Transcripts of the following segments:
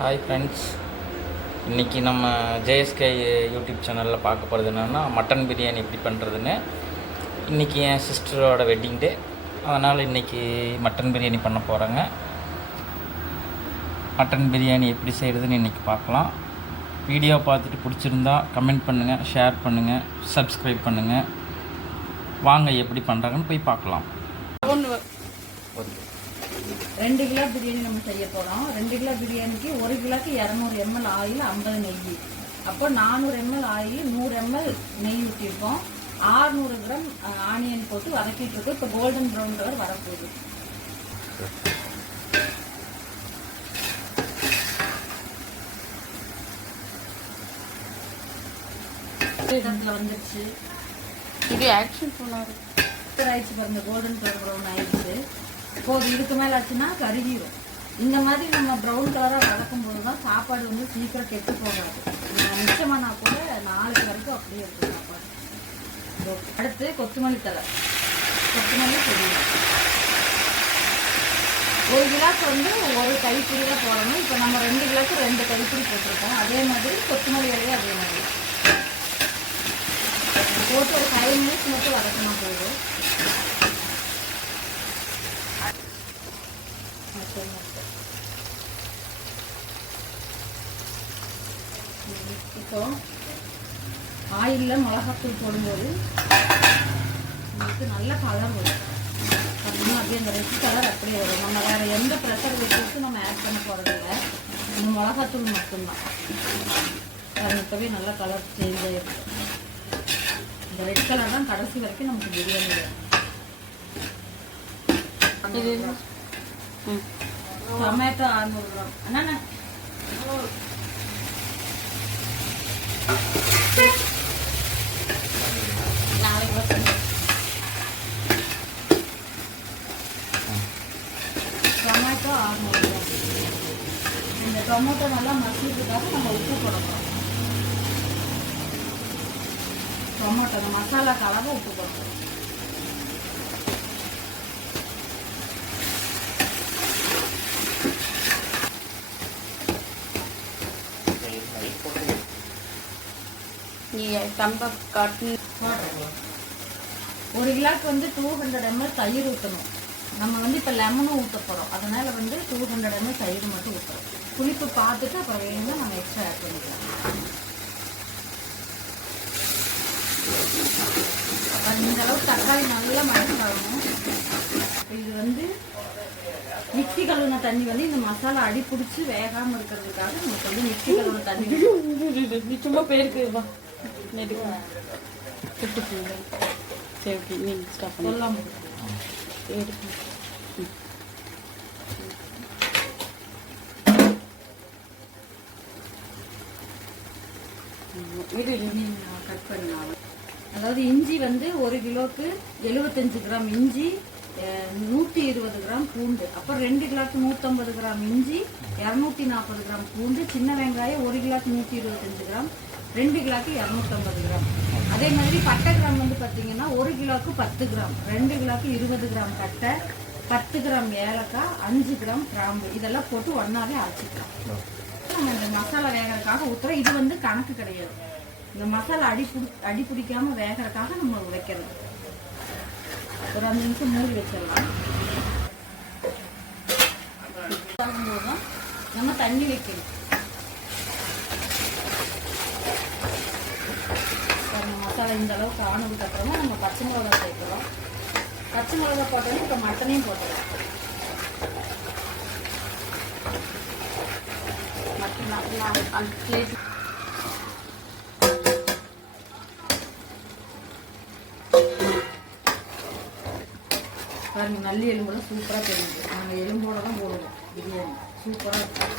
Hi friends, இன்றைக்கி நம்ம JSK YouTube சேனலில் பார்க்க போகிறது என்னென்னா மட்டன் பிரியாணி எப்படி பண்ணுறதுன்னு. இன்றைக்கி என் சிஸ்டரோட வெட்டிங் டே, அதனால் இன்றைக்கி மட்டன் பிரியாணி பண்ண போகிறேங்க. மட்டன் பிரியாணி எப்படி செய்கிறதுன்னு இன்றைக்கி பார்க்கலாம். வீடியோ பார்த்துட்டு பிடிச்சிருந்தா கமெண்ட் பண்ணுங்கள், ஷேர் பண்ணுங்கள், சப்ஸ்கிரைப் பண்ணுங்கள். வாங்க எப்படி பண்ணுறாங்கன்னு போய் பார்க்கலாம். 2 கிலோ பிரியாணி நம்ம செய்ய போகிறோம். 2 கிலோ பிரியாணிக்கு 1 கிலோக்கு 200 ml ஆயில், 50 நெய். அப்போ 400 ml ஆயில், 100 ml நெய் ஊற்றிருக்கோம். 600 கிராம் ஆனியன் போட்டு வதக்கிட்டு இருக்கோம். இப்போ கோல்டன் ப்ரௌன் கலர் வரப்போகுது. வந்துருச்சு. இது ஆக்ஷன் சொன்னாரு ஆயிடுச்சு பாருங்க, கோல்டன் கலர் ப்ரௌன் ஆயிடுச்சு. இப்போது இதுக்கு மேலே ஆச்சுன்னா கருகிடும். இந்த மாதிரி நம்ம ப்ரௌன் கலராக வதக்கும் போது தான் சாப்பாடு வந்து சீக்கிரம் கெட்டு போகாது. மிச்சமானா கூட நாளைக்கு வரைக்கும் அப்படியே இருக்கும் சாப்பாடு. அடுத்து கொத்தமல்லி தழை, கொத்தமல்லி பொடி 1 கிலோக்கு வந்து 1 கைப்பிடி தான் போடணும். இப்போ நம்ம 2 கிலோக்கு 2 கைப்பிடி போட்டிருக்கோம். அதே மாதிரி கொத்தமல்லி இலையும் அதே மாதிரி போட்டு ஒரு 5 மினிட்ஸ் மட்டும் வதக்கினா போதும். இப்போ ஆயிலில் மிளகாத்தூள் போடும்போது நமக்கு நல்ல கலர் வரும். பார்த்தீங்கன்னா அப்படியே அந்த ரெட் கலர் அப்படியே வரும். நம்ம வேறு எந்த ப்ரெஷர் நம்ம ஆட் பண்ண போகிறதில்ல, இந்த மிளகாத்தூள் மட்டும்தான். அது இப்போவே நல்ல கலர் சேஞ்ச் ஆகிருக்கு. இந்த ரெட் கலர் தான் கடைசி வரைக்கும் நமக்கு பிரியாணி வரும். Tomato 600 gram. அண்ணா நாளைக்கு டொமேட்டோ 600 கிராம். இந்த டொமேட்டோ நல்லா மசிக்கிறதுக்காக நம்ம உப்பு போடணும். டொமேட்டோ அந்த மசாலா கலவை உப்பு போடணும். காட்டு 1 கிலோக்கு வந்து 200 ml தயிர் ஊற்றணும். நம்ம வந்து இப்போ லெமனும் ஊற்ற போகிறோம். அதனால் வந்து 200 ml தயிர் மட்டும் ஊற்றுறோம். புளிப்பு பார்த்துட்டு அப்புறம் வேணும்னா நம்ம எக்ஸ்ட்ரா ஆட் பண்ணிக்கலாம். இந்த அளவுக்கு தக்காளி நல்லா மடங்காகணும். இது வந்து மிக்சி கழுவுன தண்ணி வந்து இந்த மசாலா அடி பிடிச்சி வேகாமல் இருக்கிறதுக்காக நமக்கு வந்து மிக்சி கழுவுன தண்ணி சும்மா பேருக்கு சரி நீங்கள் ஸ்டாப் சொல்லலாம். எடுத்து கட் பண்ணலாம். அதாவது இஞ்சி வந்து 1 கிலோக்கு 75 கிராம் இஞ்சி, 120 கிராம் பூண்டு. அப்புறம் 2 கிலோக்கு 150 கிராம் இஞ்சி, 240 கிராம் பூண்டு. சின்ன வெங்காயம் 1 கிலோக்கு 125 கிராம், 2 கிலோக்கு 250 கிராம். அதே மாதிரி பட்டை கிராம் வந்து பார்த்தீங்கன்னா 1 கிலோக்கு 10 கிராம், 2 கிலோக்கு 20 கிராம் பட்டை, 10 கிராம் ஏலக்காய், 5 கிராம் கிராம்பு. இதெல்லாம் போட்டு ஒன்றாவே அரைச்சிக்கலாம். நம்ம இந்த மசாலா வேகிறதுக்காக ஊற்றுறோம். இது வந்து கணக்கு கிடையாது. இந்த மசாலா அடி பிடிக்காம வேகிறதுக்காக நம்ம வைக்கிறது. ஒரு 5 நிமிஷம் மூடி வச்சிடலாம். போதும் நம்ம தண்ணி வைக்கணும். மசாலா இந்த அளவுக்கு ஆனதுக்கு அப்புறமா நம்ம பச்சை மிளகாய் சேர்க்கிறோம். பச்சை மிளகாய் போட்டோன்னா இப்போ மட்டனையும் போட்டுக்கலாம். பாருங்க, நல்லி எலும்போட சூப்பராக தெரியுது. நாங்கள் எலும்போட தான் போடுவோம் பிரியாணி. சூப்பராக இருக்கும்.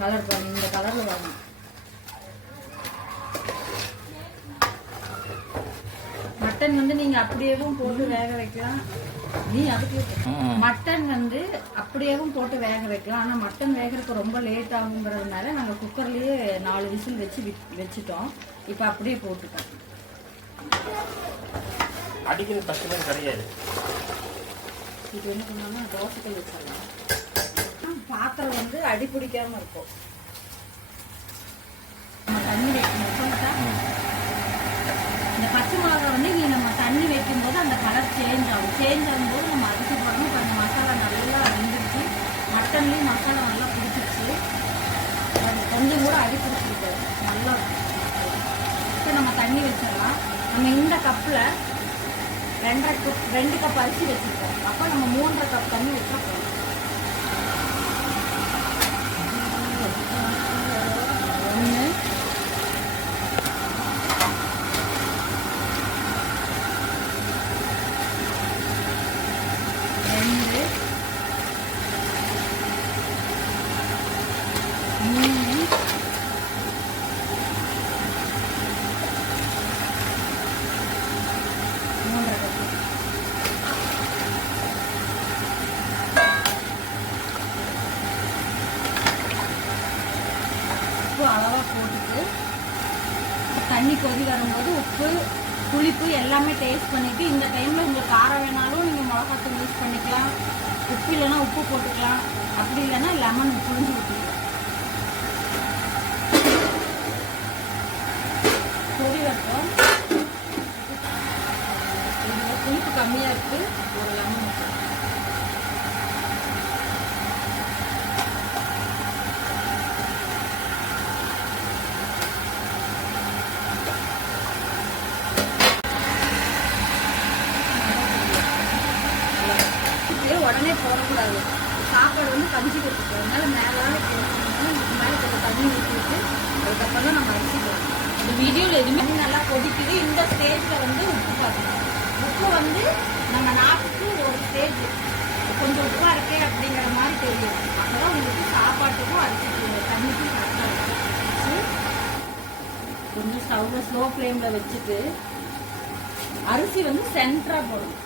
கலர் பாருங்க, இந்த கலரில் வரணும். மட்டன் வந்து நீங்கள் அப்படியேவும் போட்டு வேக வைக்கலாம். மட்டன் வந்து அப்படியேவும் போட்டு வேக வைக்கலாம். ஆனால் மட்டன் வேகிறதுக்கு ரொம்ப லேட் ஆகுங்கிறதுனால நாங்கள் குக்கர்லேயே 4 விசில் வச்சுட்டோம். இப்போ அப்படியே போட்டுட்டோம். அடிக்கிறது கஷ்டமே கிடையாது. இது என்ன பண்ணாலும் தோசைக்கல் வச்சிடலாம். பாத்திரம் வந்து அடி பிடிக்காம இருக்கும். நம்ம தண்ணி வைக்கணும் சொல்லிட்டா, இந்த பச்சை மிளகா வந்து நீ நம்ம தண்ணி வைக்கும் போது அந்த கலர் சேஞ்ச் ஆகும். சேஞ்ச் ஆகும்போது நம்ம அரிசி போடணும். இப்போ அந்த மசாலா நல்லா வெந்துருச்சு, மட்டன்லேயும் மசாலா நல்லா பிடிச்சிருச்சு, கொஞ்சம் கூட அடி பிடிச்சிருக்காது, நல்லா. இப்போ நம்ம தண்ணி வச்சிடலாம். நம்ம இந்த கப்பில் 2 கப் அரிசி வச்சுருக்கோம். அப்போ நம்ம 3.5 கப் தண்ணி வச்சா போதும். ஒன்று, ரெண்டு, மூணு, 3.5 கப். உப்பு அளவாக போட்டுட்டு தண்ணி கொதி வரும்போது உப்பு புளிப்பு எல்லாமே டேஸ்ட் பண்ணிவிட்டு, இந்த டைமில் உங்களுக்கு காரம் வேணாலும் நீங்கள் மிளகாத்தூள் யூஸ் பண்ணிக்கலாம், உப்பு இல்லைன்னா உப்பு போட்டுக்கலாம், அப்படி இல்லைன்னா லெமன் புளிஞ்சு ஊற்றிக்கலாம். கொதி வரட்டும். இதில் புளிப்பு கம்மியாக இருக்குது, ஒரு லெமன் ஊற்றலாம். உடனே போடக்கூடாது. சாப்பாடு வந்து கஞ்சி கொடுத்துருக்கோம், அதனால மேலே இதுக்கு மேலே கொஞ்சம் தண்ணி ஊற்றிட்டு அதுக்கப்புறம் தான் நம்ம அரிசி போடணும். இந்த வீடியோவில் எதுவுமே நல்லா கொதிக்குது. இந்த ஸ்டேஜில் வந்து உப்பு பார்க்கணும். உப்பு வந்து நம்ம நாட்டுக்கு ஒரு ஸ்டேஜ் கொஞ்சம் உப்பாக இருக்கே அப்படிங்கிற மாதிரி தெரியும். அப்போ தான் உங்களுக்கு சாப்பாட்டுக்கும் அரிசி தண்ணிக்கும் கரெக்டாக இருக்கும். கொஞ்சம் ஸ்டவ்வில் ஸ்லோ ஃப்ளேமில் வச்சுட்டு அரிசி வந்து சென்டராக போடணும்.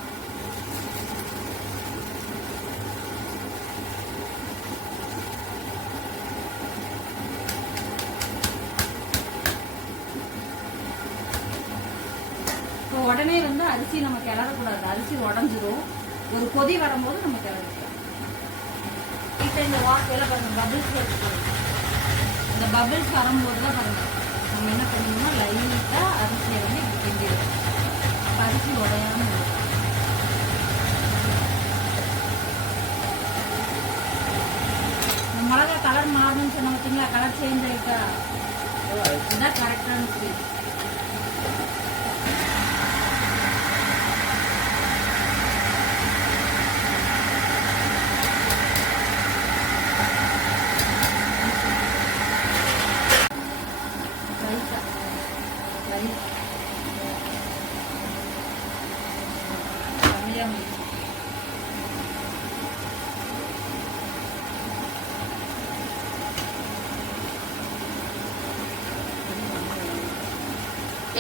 உடனே வந்து அரிசி நம்ம கிளறக்கூடாது, அரிசி உடஞ்சிரும். ஒரு கொதி வரும்போது நம்ம கிளறிக்கலாம். இப்போ இந்த வாட்டரில் பாருங்க பபிள்ஸ் வச்சுக்கணும். இந்த பபிள்ஸ் வரும்போது தான் பாருங்க நம்ம என்ன பண்ணணும்னா லைட்டாக அரிசியை வந்து இப்படி கிண்டிடுவோம். அப்போ அரிசி உடையாம இருக்கும். மிளகா கலர் மாறணும்னு சொன்ன பார்த்தீங்களா, கலர் சேஞ்ச் ஆகிட்டா இதுதான் கரெக்டான ஸ்டேஜ்.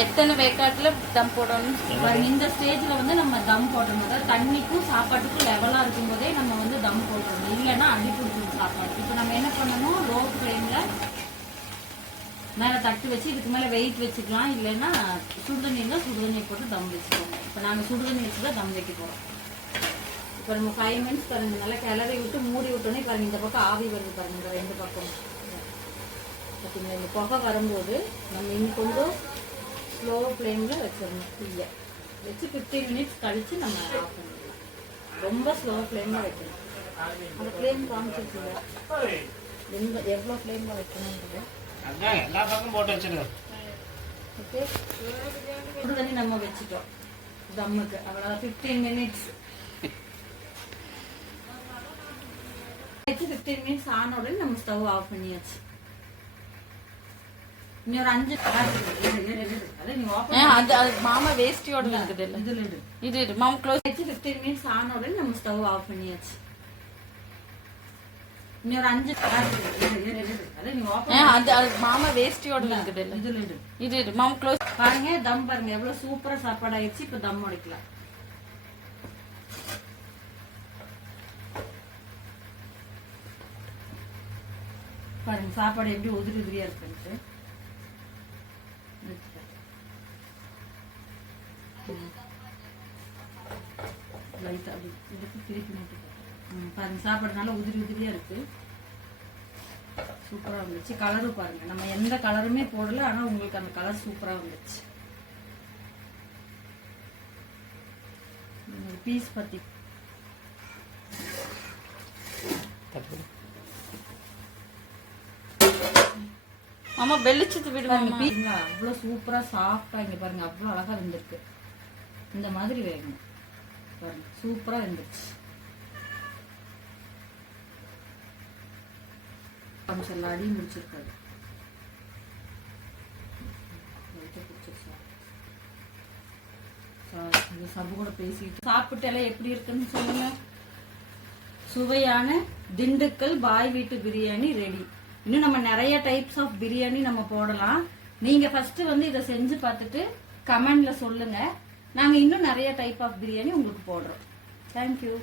எத்தனை வேக்காட்டில் தம் போடணும்? இந்த ஸ்டேஜில் வந்து நம்ம தம் போடணும். அதாவது தண்ணிக்கும் சாப்பாட்டுக்கும் லெவலாக இருக்கும் போதே நம்ம வந்து தம் போட்டுடணும், இல்லைன்னா அடி பிடிச்சிடும் சாப்பாடு. இப்போ நம்ம என்ன பண்ணணும், லோ ஃப்ளேமில் மேலே தட்டு வச்சு இதுக்கு மேலே வெயிட் வச்சுக்கலாம், இல்லைன்னா சுடுதண்ணி இருந்தால் சுடுதண்ணி போட்டு தம் வச்சுக்கோங்க. இப்போ நாங்கள் சுடுதண்ணி வச்சு தான் தம் வைக்க போகிறோம். இப்போ நம்ம 5 மினிட்ஸ் பாருங்க, நல்லா கிளறி விட்டு மூடி விட்டோன்னே பாருங்க இந்த பக்கம் ஆவி வருது பாருங்க, இந்த 2 பக்கம் பார்த்தீங்களா. இந்த புகை வரும்போது நம்ம இன்னும் கொஞ்சம் ஸ்லோ ஃப்ளேமில் வச்சிடணும். தீயை வச்சு 15 மினிட்ஸ் கழித்து நம்ம ஆஃப் பண்ணிடலாம். ரொம்ப ஸ்லோ ஃப்ளேமில் வைக்கணும். அந்த ஃப்ளேம் காமிச்சிருக்கீங்க எவ்வளோ ஃப்ளேமில் வைக்கணுன்றது. எல்லா பக்கம் போட்டு வச்சிருக்கோம். ஓகே, சுடு தண்ணி நம்ம வச்சுட்டோம் தம்முக்கு. அவ்வளோதான் 15 மினிட்ஸ் வச்சு 15 மினிட்ஸ் ஆன உடனே நம்ம ஸ்டவ் ஆஃப் பண்ணியாச்சு. இன்னொரு 5 மாமா வேஸ்டியோட இருக்குது. இதுல இது மாமா க்ளோஸ் வச்சு 15 மினிட்ஸ் ஆன உடனே நம்ம ஸ்டவ் ஆஃப் பண்ணியாச்சு. இன்னொரு 5 மாமா வேஸ்டியோட இருக்குது. இது மாமா க்ளோஸ் பாருங்க. தம் பாருங்க எவ்வளவு சூப்பரா சாப்பாடு ஆயிடுச்சு. இப்ப தம் உடைக்கலாம். பாருங்க சாப்பாடு எப்படி உதிரி உதிரியா இருக்குன்ட்டு. லைட்டா அப்படி இதுக்கு திருப்பி மட்டும் பாருங்க சாப்பாடு நல்லா உதிரி உதிரியா இருக்கு. சூப்பரா வந்துச்சு. கலரும் பாருங்க, நம்ம எந்த கலருமே போடல, ஆனா உங்களுக்கு அந்த கலர் சூப்பரா வந்துச்சு. பீஸ் பத்தி மாமா வெளிச்சத்து விடுவாங்க. அவ்வளோ சூப்பரா சாஃப்டா இங்க பாருங்க, அவ்வளோ அழகா வெந்திருக்கு. இந்த மாதிரி வேகணும் பாருங்க, சூப்பரா வெந்துருச்சு. கொஞ்சம் அடி முடிச்சிருக்காது. சபு கூட பேசிட்டு சாப்பிட்டாலே எப்படி இருக்குன்னு சொல்லுங்க. சுவையான திண்டுக்கல் பாய் வீட்டு பிரியாணி ரெடி. இன்னும் நம்ம நிறைய டைப்ஸ் ஆஃப் பிரியாணி நம்ம போடலாம். நீங்க ஃபர்ஸ்ட் வந்து இதை செஞ்சு பார்த்துட்டு கமெண்ட்ல சொல்லுங்க. நாங்க இன்னும் நிறைய டைப் ஆஃப் பிரியாணி உங்களுக்கு போடுறோம். தேங்க்யூ.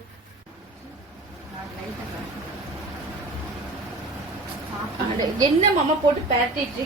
என்ன மாமா போட்டு பேட்டிட்டு